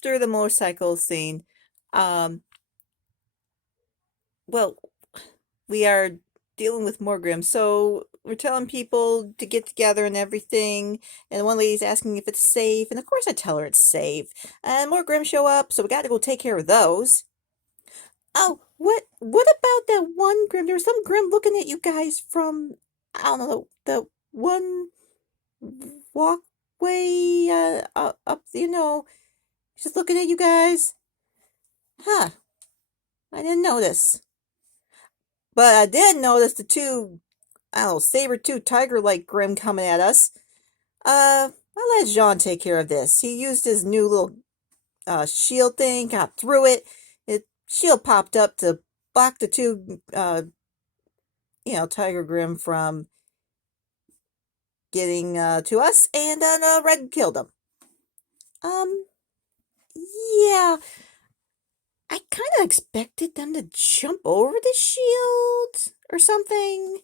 after the motorcycle scene, um, well, we are dealing with more Grimm, so we're telling people to get together and everything, and one lady's asking if it's safe, and of course I tell her it's safe. And more Grimm show up, so we got to go take care of those. Oh, what about that one Grimm? There was some Grimm looking at you guys from, I don't know, the one walkway up, just looking at you guys. Huh, I didn't notice. But I did notice the two, I don't know, saber-tooth tiger-like Grimm coming at us. I'll let Jean take care of this. He used his new little shield thing, got through it. Shield popped up to block the two, Tiger Grimm from getting to us, and Red killed him. Um, yeah, I kind of expected them to jump over the shield or something.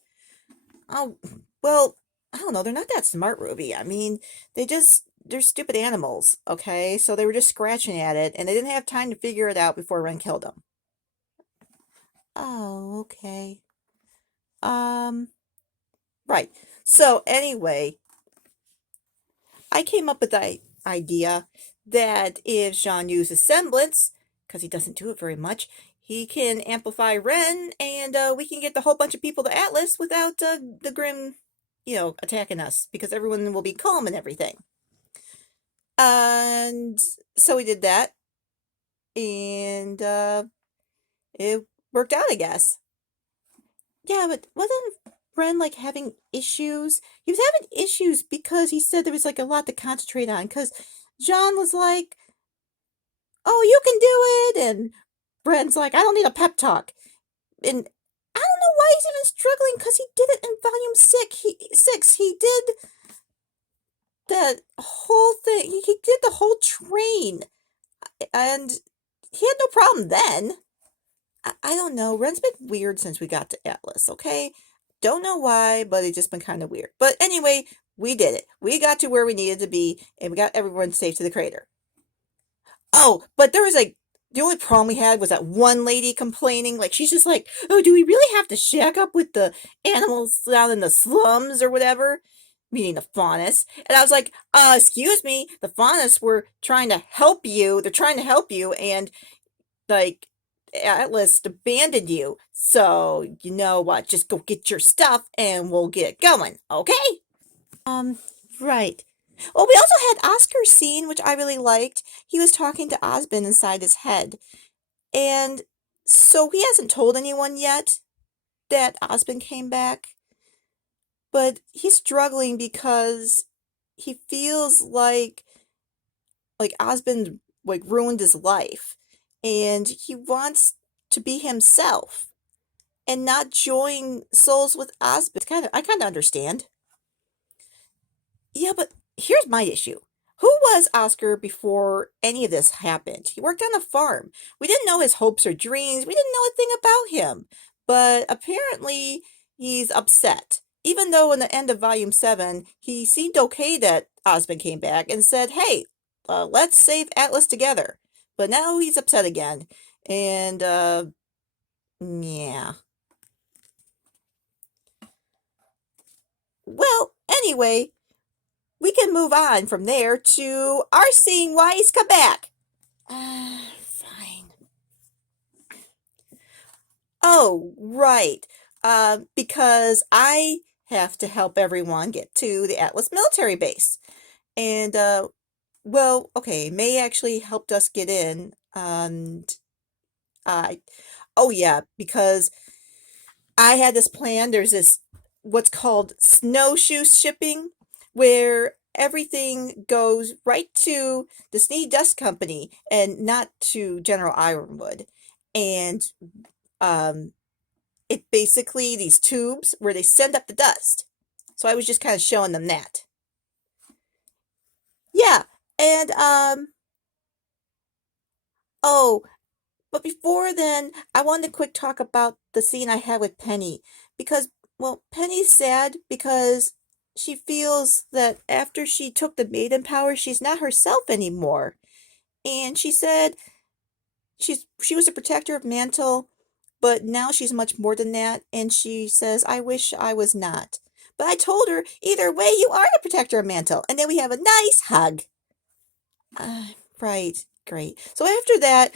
Oh, well, I don't know. They're not that smart, Ruby. I mean, they're stupid animals, okay? So they were just scratching at it, and they didn't have time to figure it out before Ren killed them. Oh, okay. Right. So anyway, I came up with the idea that if Jean uses semblance, because he doesn't do it very much, he can amplify Ren, and we can get the whole bunch of people to Atlas without the Grimm, attacking us, because everyone will be calm and everything. And so we did that, and it worked out, I guess. Yeah, but wasn't Ren like having issues? He was having issues because he said there was like a lot to concentrate on. Because John was like, "Oh, you can do it," and Ren's like, "I don't need a pep talk." And I don't know why he's even struggling because he did it in volume six. He did the whole thing. He did the whole train, and he had no problem then. I don't know. Ren's been weird since we got to Atlas, okay? Don't know why, but it's just been kind of weird. But anyway, we did it. We got to where we needed to be, and we got everyone safe to the crater. Oh, but there was like, the only problem we had was that one lady complaining. Like, she's just like, oh, do we really have to shack up with the animals down in the slums or whatever? Meaning the faunus. And I was like, excuse me, the faunus were trying to help you. They're trying to help you, and like Atlas abandoned you. So, you know what? Just go get your stuff and we'll get going, okay? Um, right. Well, we also had Oscar's scene, which I really liked. He was talking to Osmond inside his head. And so he hasn't told anyone yet that Osmond came back. But he's struggling because he feels like Osmond like ruined his life. And he wants to be himself and not join souls with Osmond. I kind of understand. Yeah, but here's my issue. Who was Oscar before any of this happened? He worked on a farm. We didn't know his hopes or dreams. We didn't know a thing about him. But apparently he's upset. Even though in the end of Volume 7, he seemed okay that Osmond came back and said, hey, let's save Atlas together. But now he's upset again. And, yeah. Well, anyway, we can move on from there to our seeing why he's come back. Fine. Oh, right. Because I have to help everyone get to the Atlas military base. And, well, okay, May actually helped us get in. And, oh yeah, because I had this plan. There's this what's called snowshoe shipping, where everything goes right to the Sneed Dust Company and not to General Ironwood. And it basically these tubes where they send up the dust. So I was just kind of showing them that. Yeah, and oh, but before then, I wanted to quick talk about the scene I had with Penny. Because, well, Penny's sad because she feels that after she took the maiden power, she's not herself anymore. and she said she was a protector of Mantle, but now she's much more than that, and she says, I wish I was not. But I told her, either way, you are the protector of Mantle, and then we have a nice hug. Right, great. So after that,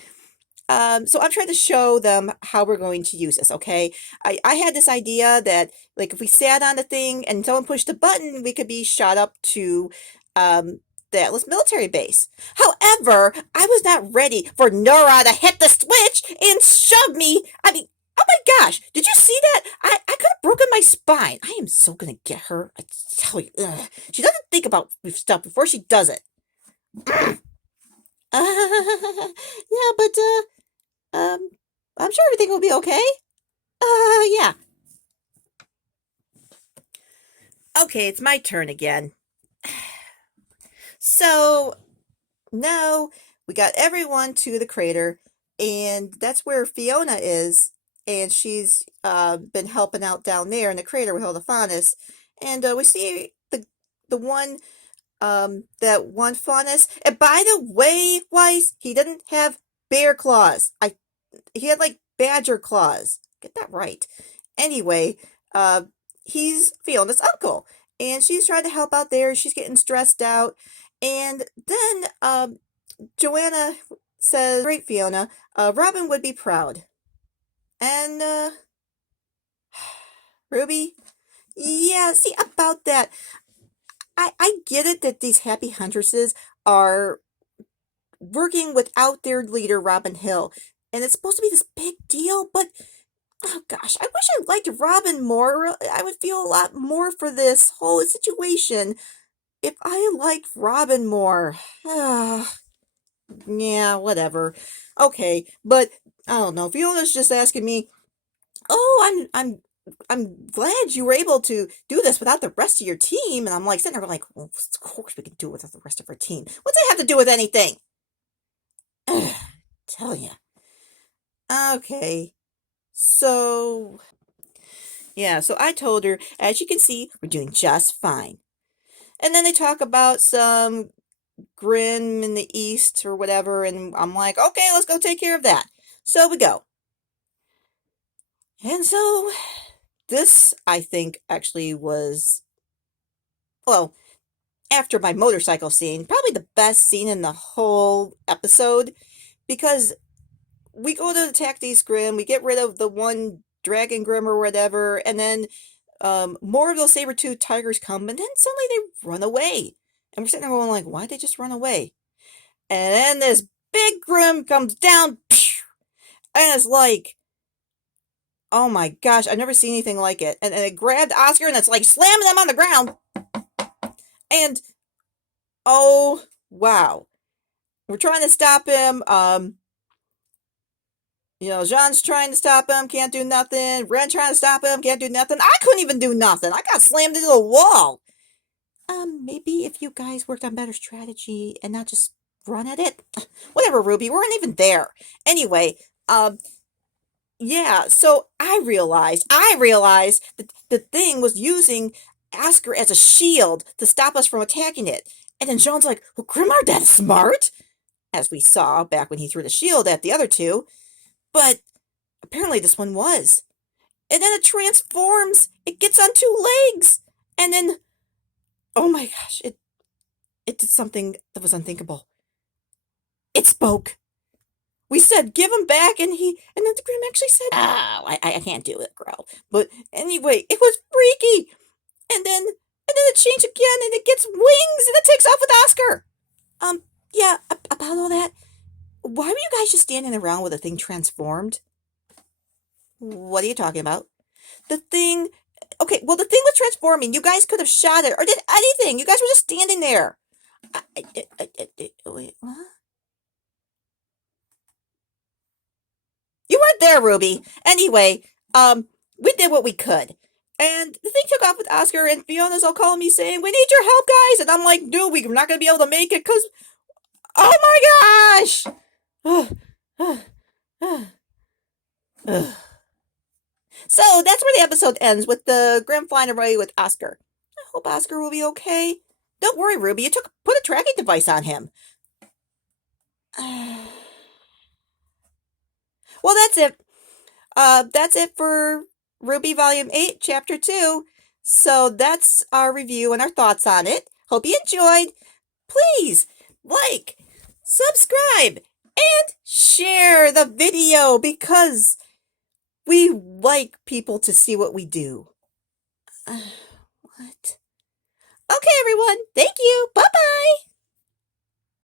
so I'm trying to show them how we're going to use this, okay? I had this idea that, like, if we sat on the thing and someone pushed a button, we could be shot up to the Atlas military base. However, I was not ready for Nora to hit the switch and shove me. I mean, oh my gosh, did you see that? I could have broken my spine. I am so gonna get her. I tell you, ugh. She doesn't think about stuff before she does it. Yeah, but I'm sure everything will be okay. Yeah. Okay, it's my turn again. So now we got everyone to the crater, and that's where Fiona is, and she's been helping out down there in the crater with Hildefonsus, and we see the one that one Faunus. And by the way, Weiss, he didn't have bear claws. He had like badger claws. Get that right. Anyway, he's Fiona's uncle, and she's trying to help out there. She's getting stressed out, and then Joanna says, "Great, Fiona. Robin would be proud." And Ruby, yeah. See about that. I get it that these happy huntresses are working without their leader, Robin Hill, and it's supposed to be this big deal, but oh gosh, I wish I liked Robin more. I would feel a lot more for this whole situation if I liked Robin more. Yeah, whatever. Okay, but I don't know. Fiona's just asking me, "Oh, I'm glad you were able to do this without the rest of your team." And I'm like sitting there like, "Well, of course we can do it without the rest of our team. What's that have to do with anything?" Tell ya. Okay. So, yeah, so I told her, as you can see, we're doing just fine. And then they talk about some Grim in the East or whatever, and I'm like, okay, let's go take care of that. So we go. And so this, I think, actually was, well, after my motorcycle scene, probably the best scene in the whole episode, because we go to attack these Grim, we get rid of the one Dragon Grim or whatever, and then more of those saber-toothed tigers come, and then suddenly they run away. And we're sitting there going like, why'd they just run away? And then this big Grim comes down, and it's like, oh my gosh, I've never seen anything like it. And it grabbed Oscar, and it's like slamming them on the ground. And, oh, wow. We're trying to stop him. Jean's trying to stop him, can't do nothing. Ren trying to stop him, can't do nothing. I couldn't even do nothing. I got slammed into the wall. Maybe if you guys worked on better strategy and not just run at it. Whatever, Ruby, we weren't even there. Anyway, yeah, so I realized that the thing was using Asker as a shield to stop us from attacking it. And then Jean's like, well, Grim aren't that smart, as we saw back when he threw the shield at the other two. But apparently this one was. And then it transforms. It gets on two legs. And then, oh my gosh, it did something that was unthinkable. It spoke. We said, give him back, and then the Grim actually said, oh, I can't do it, girl. But anyway, it was freaky. And then it changed again, and it gets wings, and it takes off with Oscar. Yeah, about all that, why were you guys just standing around with the thing transformed? What are you talking about? The thing, okay, well, the thing was transforming. You guys could have shot it or did anything. You guys were just standing there. Wait, what? You weren't there, Ruby. Anyway, we did what we could. And the thing took off with Oscar, and Fiona's all calling me saying, we need your help, guys. And I'm like, dude, we're not going to be able to make it because, oh my gosh. So that's where the episode ends, with the Grim flying away with Oscar. I hope Oscar will be okay. Don't worry, Ruby. Put a tracking device on him. Well, that's it. That's it for RWBY Volume 8, Chapter 2. So that's our review and our thoughts on it. Hope you enjoyed. Please like, subscribe, and share the video because we like people to see what we do. What? Okay, everyone. Thank you. Bye-bye.